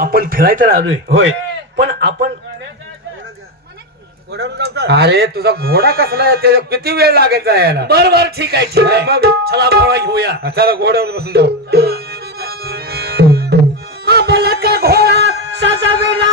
आपण फिरायला तर आलोय होय. पण आपण अरे तुझा घोडा कसला आहे? त्याला किती वेळ लागायचा यायला? बर बर ठीक आहे ठीक आहे मग चला घोडा घेऊया चला घोड्यावर बसून जाऊ. आपला का घोडा सजविला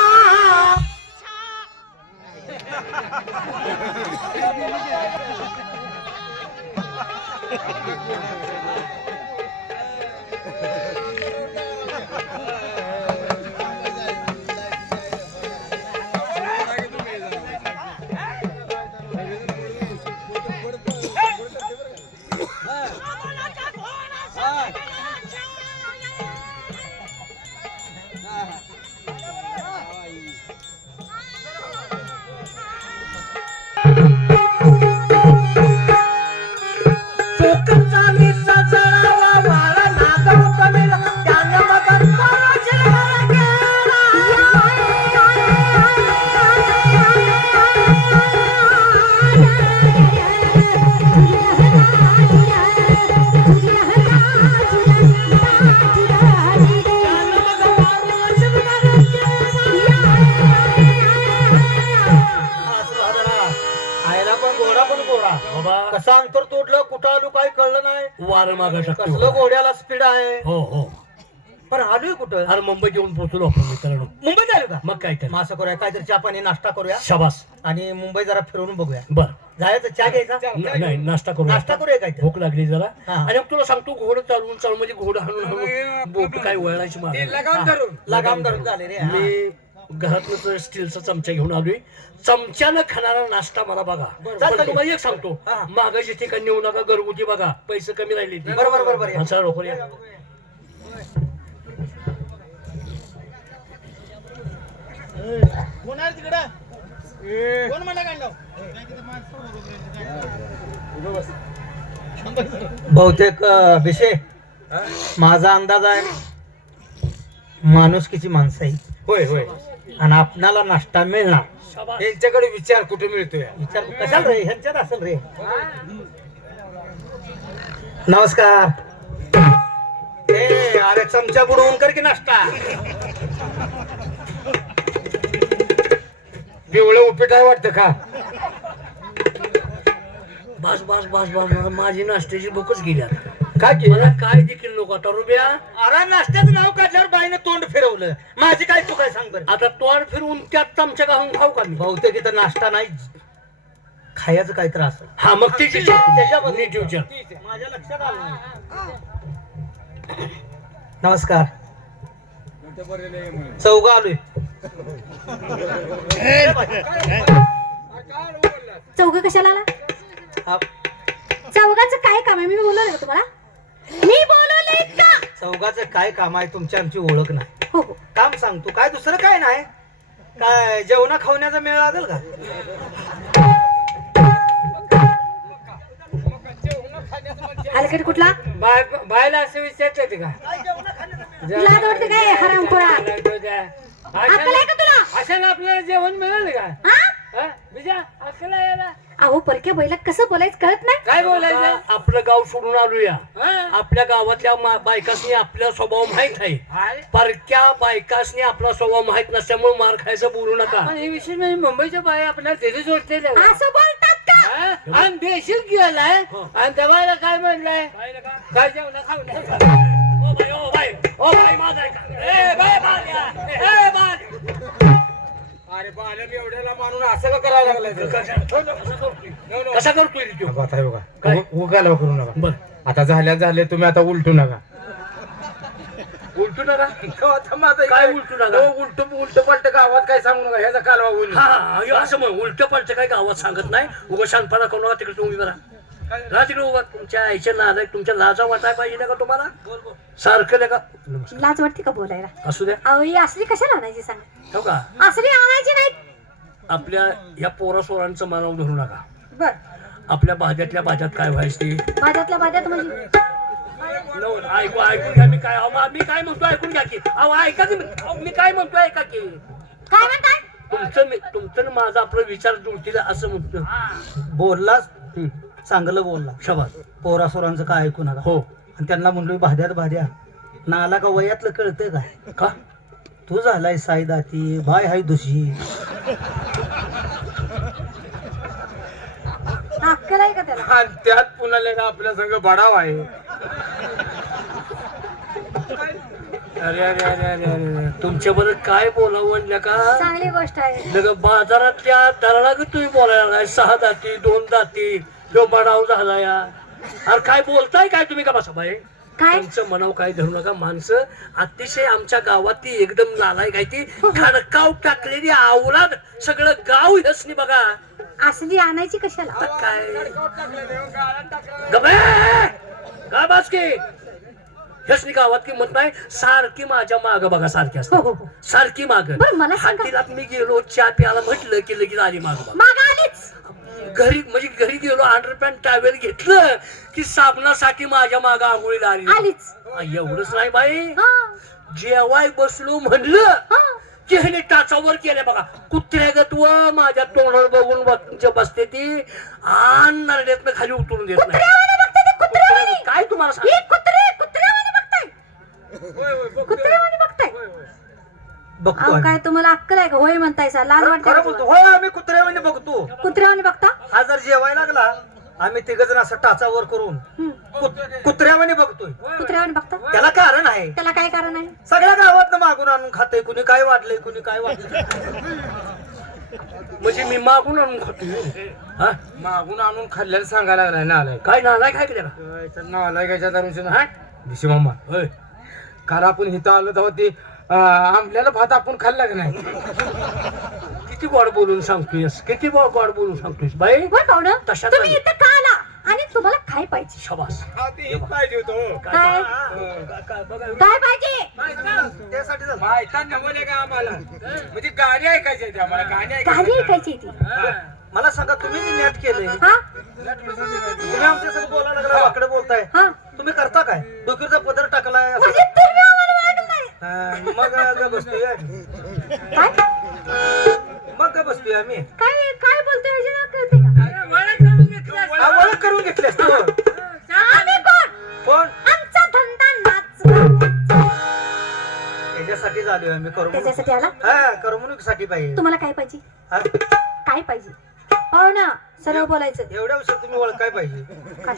आयला पण घोडा पण घोडा बाबा कसं अंतर तोडलं कुठं आलो काही कळलं नाही. वार मागा कसलं घोड्याला स्पीड आहे. हो हो पण आलोय कुठं? अरे मुंबई येऊन पोहोचलो आपण मित्रांनो मुंबईत आलो का? मग काय तर मग असं करूया काहीतरी चहा पाणी नाश्ता करूया शाबास आणि मुंबई जरा फिरून बघूया. बर जायचं चहा घ्यायचा नाही नाश्ता करू नाश्ता करूया काहीतरी. भूक लागली जरा हा. आणि मग तुला सांगतो घोडं चालवून चालून म्हणजे घोडं हणून हणून बोट काय वळायची मला लगाम धरून झाले रे. हा. मी घरातलं स्टीलचा चमचा घेऊन आलोय चमच्यानं खाणारा नाश्ता मला बघा चालतंय. पण तुम्हाला एक सांगतो हा. मागं जिथे का नेऊ नका घरगुती बघा पैसे कमी राहिले ते. बरोबर बरोबर हा, चला लवकर या. बहुतेक विषय माझा अंदाज आहे माणुसकीची माणसं आहे. होय होय. आणि आपणाला नाश्ता मिळणार. शाबास. यांच्याकडे विचार कुठे मिळतोय? विचार कशाला रे ह्यांच्यात असेल रे. नमस्कार. ए अरे चमचा बुडवून कर की नाश्ता. पिवळं उपीट आहे वाटतं का? बस बस बस बस बस. माझी नाश्त्याची भूकच गेली आता. काय केलं? मला काय देखील नको आता रुबया अरे नाश्त्याचं नाव काढल्यावर बाईनं तोंड फिरवलं. माझी काय चूक आहे सांग बरं. आता तोंड फिरवून त्यात चमच्या घालून खाऊ का मी बहुतेक इथं नाश्ता नाही खायचं काय त्रास असेल. हा मग तिची त्याच्याबद्दल नीट विचार माझ्या लक्षात आलं नाही. नमस्कार. चौघ आलोय. चौघ कशाला आला? हा, चौघाचं काय काम आहे? मी बोलवलं का तुम्हाला? मी बोलवलंय का? चौघाचं काय काम आहे? तुमची आमची ओळख नाही. हो हो. काम सांगतो काय दुसरं काय नाही. काय जेवणा खावण्याचा मेळ लागेल का? हलकट कुठला? बायला असं विचारते का? लाज वाटते काय हरामखोरा? अक्कल आहे का तुला? अशाला आपल्याला जेवण मिळालं का? हा? बिजा अशाला याला अहो परक्या बैलात कसं बोलायचं कळत नाही. काय बोलायचं? आपलं गाव सोडून आलोया हा? आपल्या गावातल्या बायकासनी आपला स्वभाव माहित आहे अरे, परक्या बायकासनी आपला स्वभाव माहित नसल्यामुळे मार खायचं बोलू नका पण हे विशेष म्हणजे मुंबईच्या बाया आपल्याला तिथे जोडते असं बोलतात का? आणि देशील गेलाय हो. आणि दवायला काय म्हणलाय? काय जेवण खाऊ O by O by O by माझा ऐका. ए बाई बाल्या ए बाल्या अरे बालम एवढ्याला मानून असं का करायला लागलाय? कसा करतोय रे त्यो? आता हे बघा काय? उगाला करू नका. बर आता झाले तुम्ही आता उलटू नका. उलटू नका काय काय उलटू नका? उलट पलट गावात काय सांगू नका. ह्याचा कालवा होईल. हा हे असं मग उलट पलट काय गावात सांगत नाही उगा शांतपणा करू नका तिकडे तुम्ही बरा राहा तिकडे उभा तुमच्या आईच्या नाद तुमच्या लाजा वाटाय पाहिजे का तुम्हाला सारखं का लाज वाटते का बोलायला? असू द्या अहो ही असली कशाला आणायची सांग? हो का असली आणायची नाहीत. आपल्या या पोरा सोरांचं मानावर धरू नका बर आपल्या भाज्यातल्या भाज्यात काय व्हायचं ते भाज्यातल्या भाज्यात म्हणजे ऐकू ऐकून घ्या मी काय अहो, मी काय म्हणतो ऐकून घ्या की अहो ऐका की मी काय म्हणतो ऐका की काय म्हणताय? तुमचं आणि माझा आपला विचार जुळतील असं म्हणतो बोललास चांगलं बोलला. शबास पोरासोरांचं काय ऐकू नका. हो आणि त्यांना म्हणलो भाद्यात भाद्या नाला का वयातलं कळतंय काय? का तू झालाय साईदाती बाय हाय दुशी. अक्कल आहे का त्याला? आणि त्यात पुन्हा लेका आपल्या संग बडाव आहे. अरे अरे अरे अरे अरे तुमच्या बरं काय बोलावं म्हणलं का चांगली गोष्ट आहे. लग बाजारातल्या दराला तुम्ही बोलायला लागलाय 6 दाती 2 दाती जो बडाव झाला या. अरे काय बोलताय काय तुम्ही का बसा बाई. काय? तुमचं मनाव काय धरू नका. माणसं अतिशय आमच्या गावात ती एकदम नालायक आहे ती खडकाव टाकलेली आवलाद सगळं गाव यसनी बघा. असली आणायची कशाला? आता काय गाबास की यसनी गावात किंमत नाही. सारखी माझ्या माग बघा सारखी असते हो, हो, हो. सारखी माग. बरं, मला सांगा. हातीलात मी गेलो चहा प्यायला म्हटलं की लगेच आली माग बघा. माग आलीच. घरी म्हणजे घरी गेलो अंडरपॅन्ट टॅवेल घेतलं की साबणासाठी माझ्या माग आंघोळीला आली. आलीच. एवढंच नाही बाई हा, जेवाय बसलो म्हणलं हा. की ह्याने टाचावर केल्या बघा. कुत्र्यागत व माझ्या तोंडावर बघून बसते ती आण नरड्यातनं खाली उतरून देत नाही. कुत्र्यावानी बघताय ते, कुत्र्यावानी. काय तुम्हाला सांग हे कुत्र्यावानी बघताय. कुत्र्यावानी बघताय. बघतो अहो आम्ही. काय तुम्हाला अक्कल आहे का? होय म्हणताय सा लाज वाटते खरं का बोलतो. तुम्हाला? होय आम्ही कुत्र्यावानी बघतो. कुत्र्यावानी बघता? हा जर जेवायला लागला आम्ही तिघ जण असं टाचावर करून हम्म. कुत्र्यावानी बघतोय. कुत्र्यावानी बघता? त्याला कारण आहे. त्याला काय कारण आहे? सगळ्या गावात मागून आणून खाते. कुणी काय वाढलंय कुणी काय वाढलंय. म्हणजे मी मागून आणून खातोय. हा? मागून आणून खाल्ल्याला सांगायला लागलाय ना आलाय. काय नालाय काय केलं नालायकाच्या दारूचे ना दिशी मामा. होय. काल आपण इथं आलो तेव्हा ते आंबल्याला भात आपण खाल्ला का नाही. किती गोड बोलून सांगतोयस किती गोड बोलून सांगतोयस बाई. होय पाहुणं? तशात तुम्ही नाही. इथं का आला? आणि तुम्हाला काय पाहिजे? शबास पाहिजे होतो काय? काय पाहिजे? त्यासाठी झालं. बायका नमुने का आम्हाला म्हणजे गाणी ऐकायची होती आम्हाला. गाणी गाणी ऐकायची ती. मला सांगा तुम्ही जे नेट केलंय हा, तुम्ही आमच्या सगळं बोलायला लागला वाकडे बोलताय. हा. तुम्ही करता काय? डोक्याचा पदर टाकलाय असं. म्हणजे तुम्ही आम्हाला वाटत नाही. मग ग बसतोय काय? मग ग बसतोय आम्ही. काय काय बोलतोय ह्याची ना कळते का? ओळख करून घेतलीस तू. आम्ही कोण? कोण? आमचा धंदा नाच गाण्याचा. त्याच्यासाठी झालोय आम्ही करू त्याच्यासाठी आला? हा करमणुकीसाठी पाहिजे. तुम्हाला काय पाहिजे? हा? काय पाहिजे? हो ना, सरळ बोलायचं. एवढ्या उशीर तुम्ही ओळखाय पाहिजे. काय?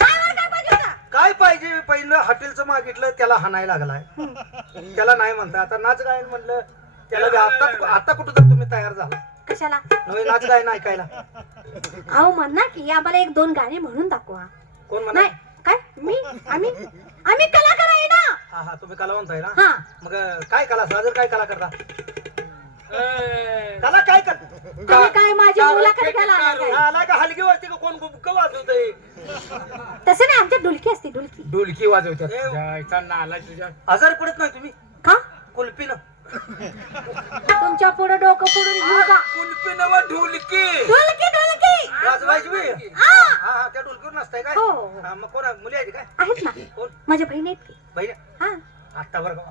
काय पाहिजे होतं? काय पाहिजे? पहिलं हॉटेलचं मागितलं त्याला हाणायला लागलाय. त्याला नाही म्हणता. आता नाच गायन म्हणलं त्याला बी आता कुठं तर तुम्ही तयार झाला. कशाला? नवीन नाच गायन ऐकायला. अहो म्हणा की आम्हाला 1-2 गाणी म्हणून दाखवा. कोण म्हणा? नाही काय आम्ही कलाकार आहे ना. हा हा तुम्ही कलावंत आहे ना. हा. मग काय कला सादर काय कला करता? कला काय कर? तुम्ही काय माझी मुलाखत घ्यायला आला काय? आला का हलगी वाजते का? कोण गुबक वाजवतंय? तसं नाही, आमच्या डुलकी असते डुलकी. ढोलकी वाजवतात. जायचा नाला तुझ्या. आजारी पडत नाही तुम्ही का? कुल्फीनं? तुमच्या पुढे डोकं पुढून घेऊ का? कुल्फी नवा ढोलकी. ढोलकी ढोलकी. वाजवायची बी? हा. हा हा त्या ढोलकीवर नसताय काय? हो. हा, मग कोण आहे? मुली आहेत काय? आहेत ना. कोण? माझ्या बहिणी आहेत की. बहिणी? हा. आत्ता बरं का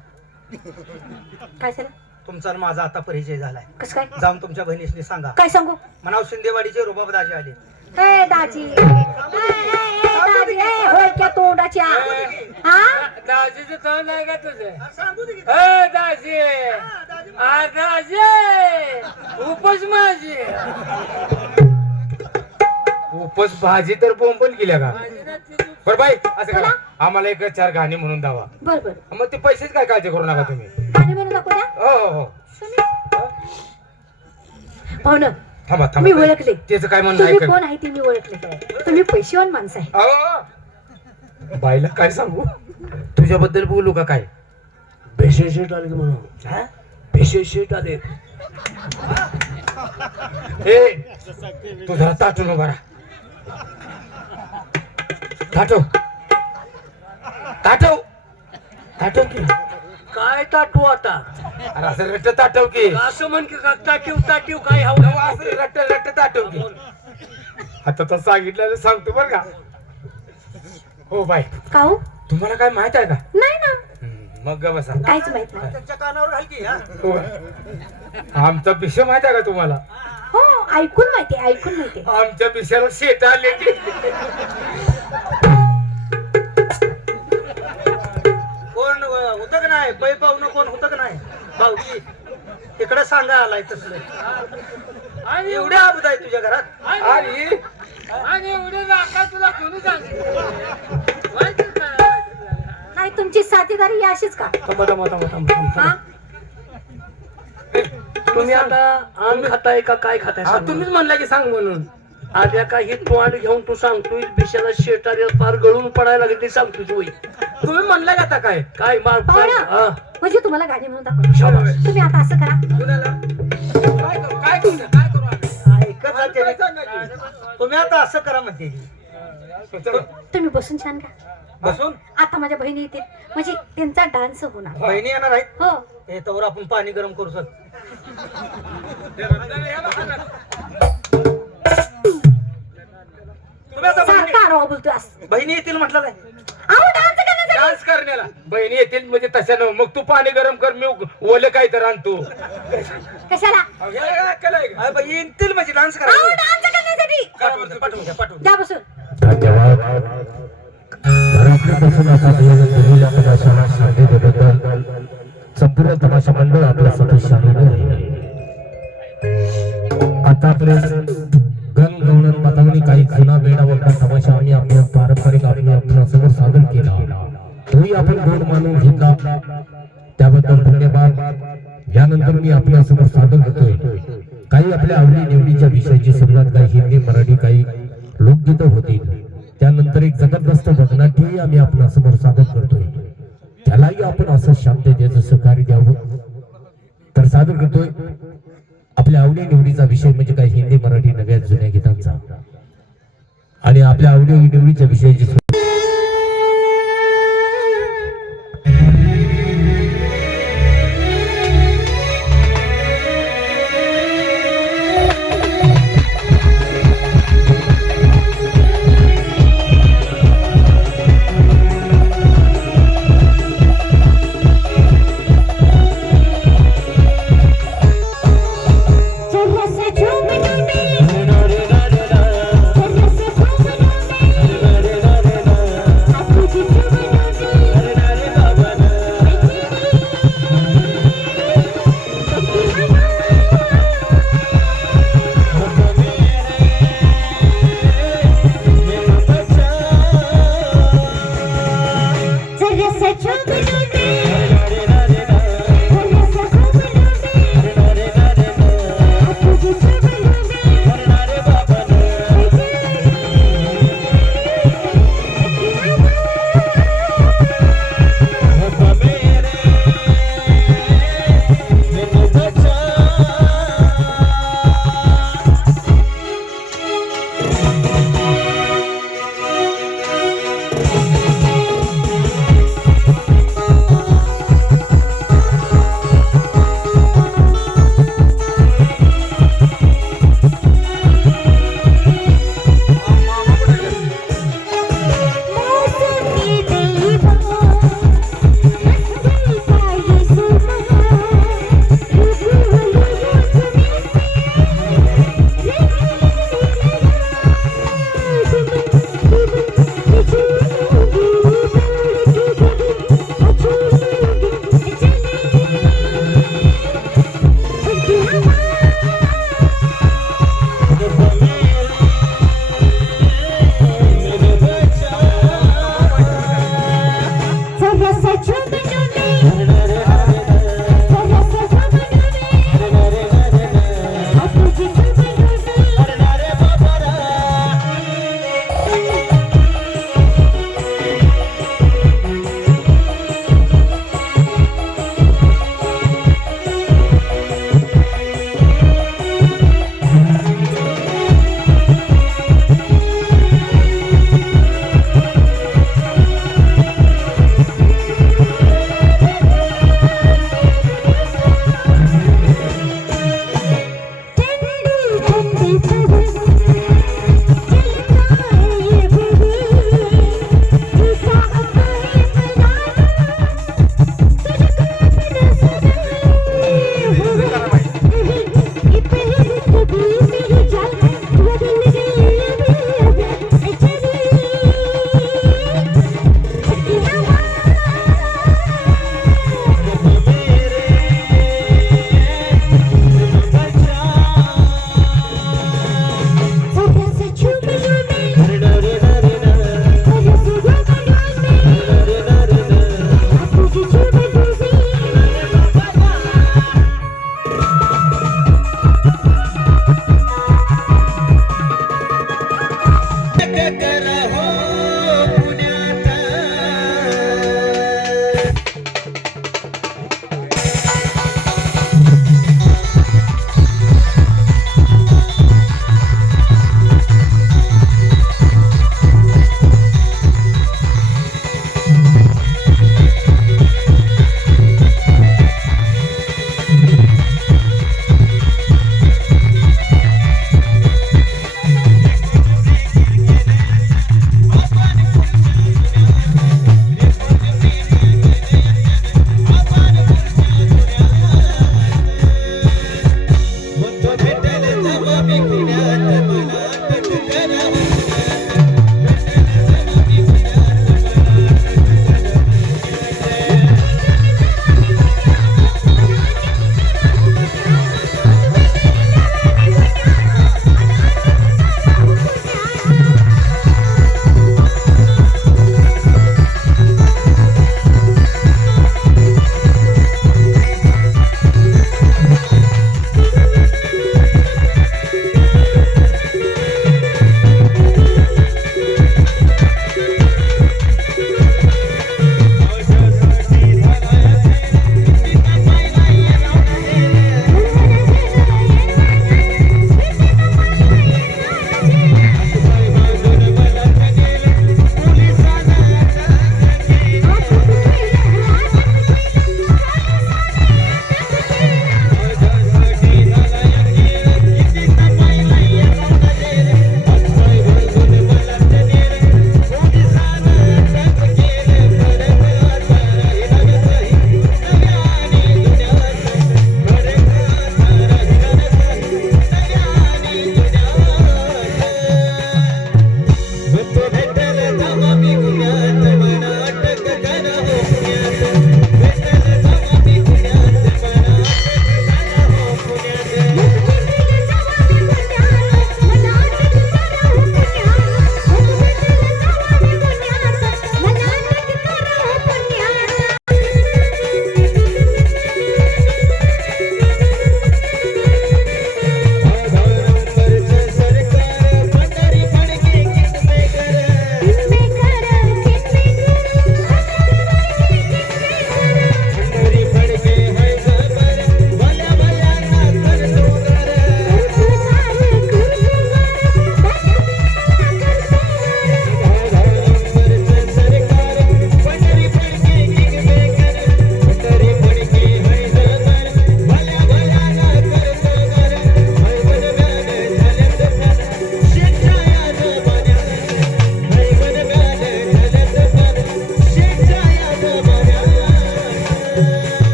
काय झालं? तुमचा आणि माझा आता परिचय झालाय. कसं काय? जाऊन तुमच्या बहिणीशी सांगा काय सांगू? म्हणाव शिंदेवाडीचे रुबाब दाजी आले. ए दाजी, दाजी, होळक्या तोंडाच्या. हा? दाजीचं तोंड आहे का तुझं? सांगू दे की. ए दाजी. आ दाजी. उपस माझी. उपस भाजी तर बोंबल गेल्या का? बर बाई असं करा आम्हाला 1-4 गाणी म्हणून दावा. बर बर. मग ते पैसेच काय काळजी करू नका तुम्ही. गाणी म्हणून दाखवू द्या. हो हो हो. पाहुणं, थांबा मी थांबा. ओळखले. त्याचं काय म्हणणं तुम्ही आहे कोण आहे ते मी ओळखले. तुम्ही पैसेवान माणसं आहे. अहो, बाईला काय सांगू तुझ्याबद्दल बोलू का काय? भेषे शेट आले की म्हणून. हा? भेषे शेट आले. ए तू जरा ताटून उभा राहा. ताटव ताटव ताटव की. काय ताटू आता? अरे असं रट्ट ताटव की. असं म्हण की का ताटीव ताटीव काय हवं? असं रट्ट रट्ट ताटव की. आता तर सांगितलं सांगतो बर का. हो बाई का हो? तुम्हाला काय माहित आहे का? नाही ना, मग ग बसा. काहीच माहित नाही. त्यांच्या कानावर घाल की. हा? हो. आमचा पिशा माहित आहे का तुम्हाला? हो, ऐकून माहिती आहे, ऐकून माहिती आहे. आमच्या पिशाला शेत आले की. कोण उतर नाही पै पाहुणं कोण होतं का नाही भाऊकी इकडे सांगा आलाय तसलं एवढ्या अबुद आहे तुझ्या घरात आणि एवढे नाका तुला कोणी सांगितलं नाही तुमची साथीदारी ही अशीच का हा तुम्ही आता आण खाताय का काय खाताय सांगा. तुम्हीच म्हणला की सांग म्हणून आद्या काही तोंड घेऊन तू सांगतोय बिशाला शेटारी पार गळून पडायला लागली ते सांगतोय तू तुम्ही म्हणला का आता काय काय मार पाहुणा हा. म्हणजे तुम्हाला गाणी म्हणून दाखव शाबास. तुम्ही आता असं करा काय करू आम्ही? ऐकत जा त्याने. तुम्ही आता असं करा म्हणते तुम्ही बसून छान का बसून आता माझ्या बहिणी येतील म्हणजे त्यांचा डान्स होणार बहिणी येणार आहेत हो हे तवर आपण पाणी गरम करू सर तुम्ही आता सारखा आरोह बोलतोय असं. बहिणी येतील म्हटलं नाही अहो डान्स करण्यासाठी डान्स करण्याला बहिणी येतील म्हणजे तशानं मग तू पाणी गरम कर मी ओलं काय तर आणतो कशाला अरे बाई, येतील म्हणजे डान्स अहो करा डान्स करण्यासाठी पाठवून घ्या पाठवून द्या बसून धन्यवाद घरातल्यापासून आता दिलेल्या तमाशाला सांगितल्याबद्दल संपूर्ण तमाशा मंडळ आपल्या सदस्य आलेले आहे. आतापर्यंत गणगवळण मातावणी काही जुना वेळा वगैरे तमाशा आम्ही आपल्या पारंपरिक आपल्या समोर सादर केला तोही आपण गोड मानून घेतला त्याबद्दल धन्यवाद. यानंतर मी आपल्या समोर सादर करतोय काही आपल्या आवडी निवडीच्या विषयाची सुरुवात काही हिंदी मराठी काही लोकगीतं होतील त्यानंतर एक जबरदस्त भजनाट्यही आम्ही आपल्या समोर सादर करतोय त्यालाही आपण असं शांततेचं सहकार्य द्यावं तर सादर करतोय आपल्या आवडी निवडीचा विषय म्हणजे काही हिंदी मराठी नव्या जुन्या गीतांचा आणि आपल्या आवडी निवडीच्या विषयाची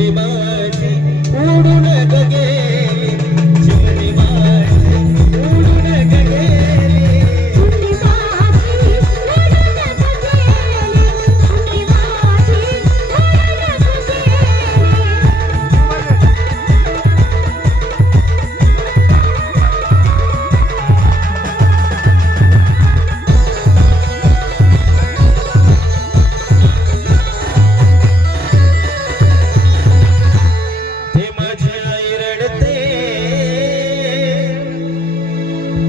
चिमणी माझी उडून ग गेली चिमणी माझी उडून ग गेली चिमणी माझी उडून ग गेली, चिमणी माझी उडून ग गेली. ते माझी आई रडते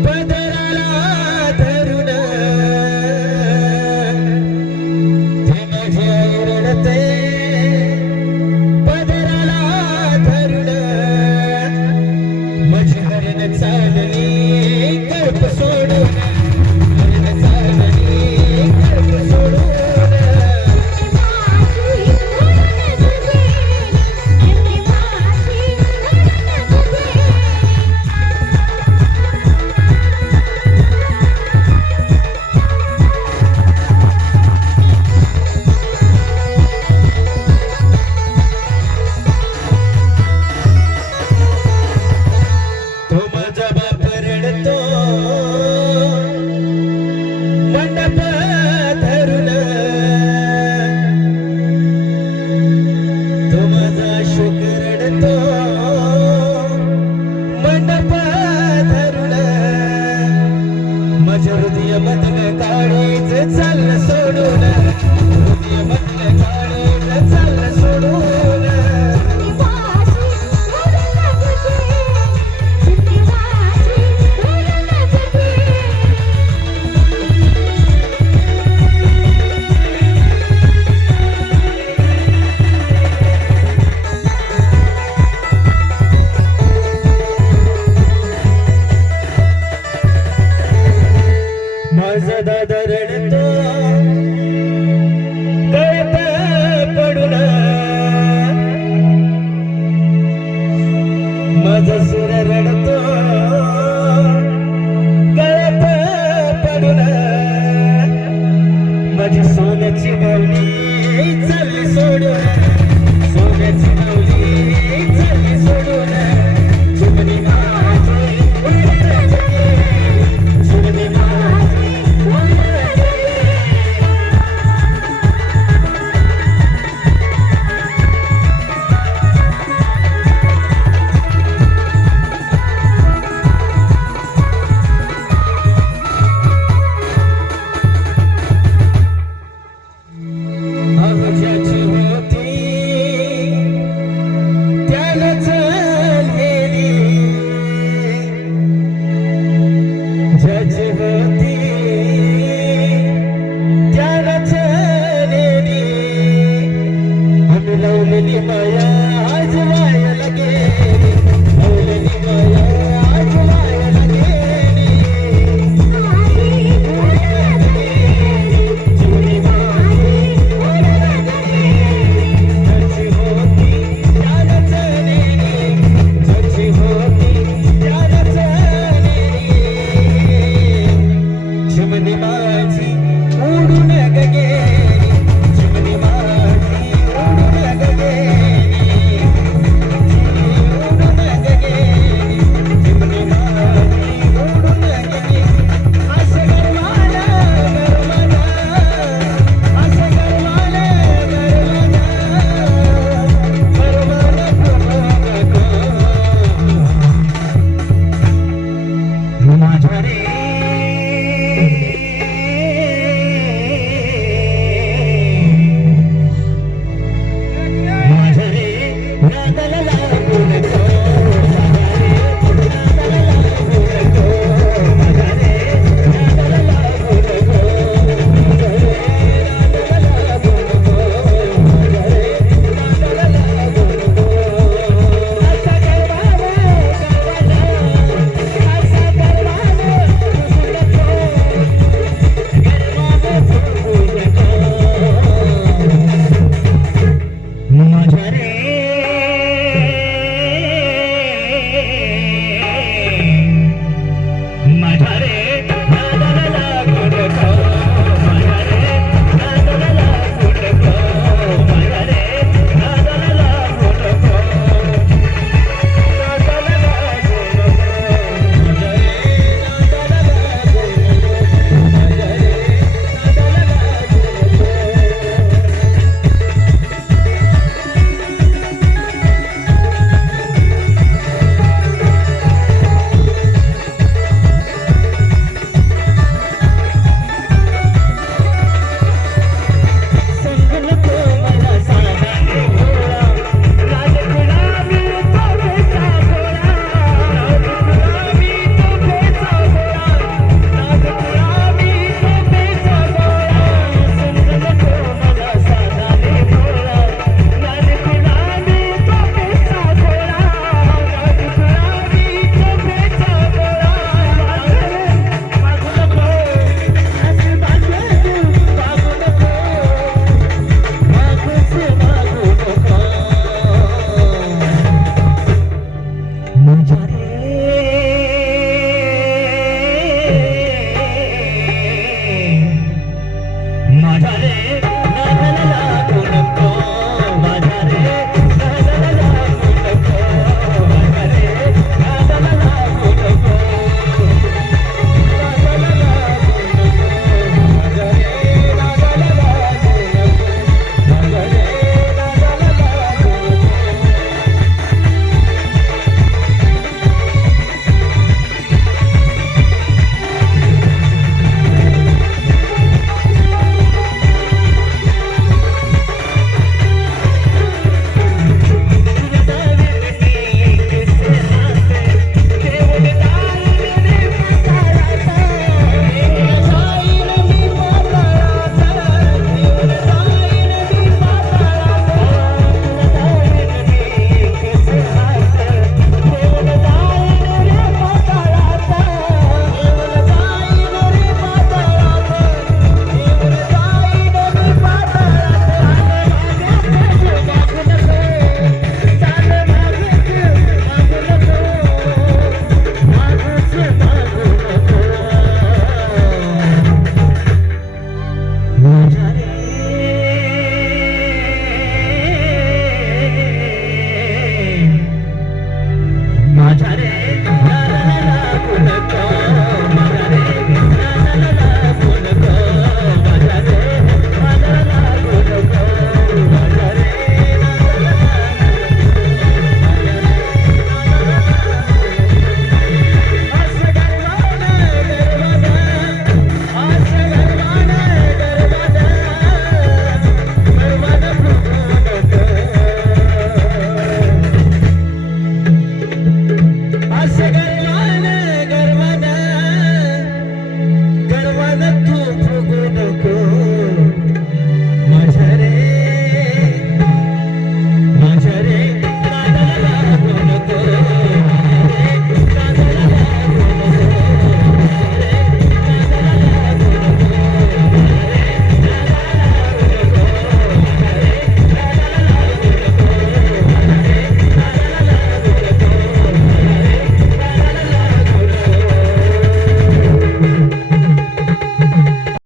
पदराला धरून ते माझी आई रडते पदराला धरून माझी हरण चालली कर्प सोडून हरण चालली कर्प सोडून तो माझा बाप रडतो मंडप धरून तो माझा अशोक रडतो मंडप धरून माझ्या हृदय मधलं काळीज चाललं सोडून हृदय मधलं काळीज चाललं सोडून माझा दादा रडतो गळप पडून माझा सूर रडतो गळप पडून माझी सोन्याची माऊली चालली सोडून सोन्याची माऊली चालली सोडून चिमणी माझी उडून गेली चिमणी माझी ज्याची होती त्याला चाललेली ज्याची होती त्याला चाललेली आम्ही लावलेली माया आज वायाला गेली लावलेली माया आज वायाला गेली चिमणी माझी ज्याची होती त्याला चाललेली ज्याची होती त्याला चाललेली चिमणी माझी उडून ग गेली चिमणी माझी उडून ग गेली उडून ग गेली चिमणी माझी उडून गेली असं गरमाला गरमाला असं गरमाला गरमाला माझ्या रे माझ्या रे रागाला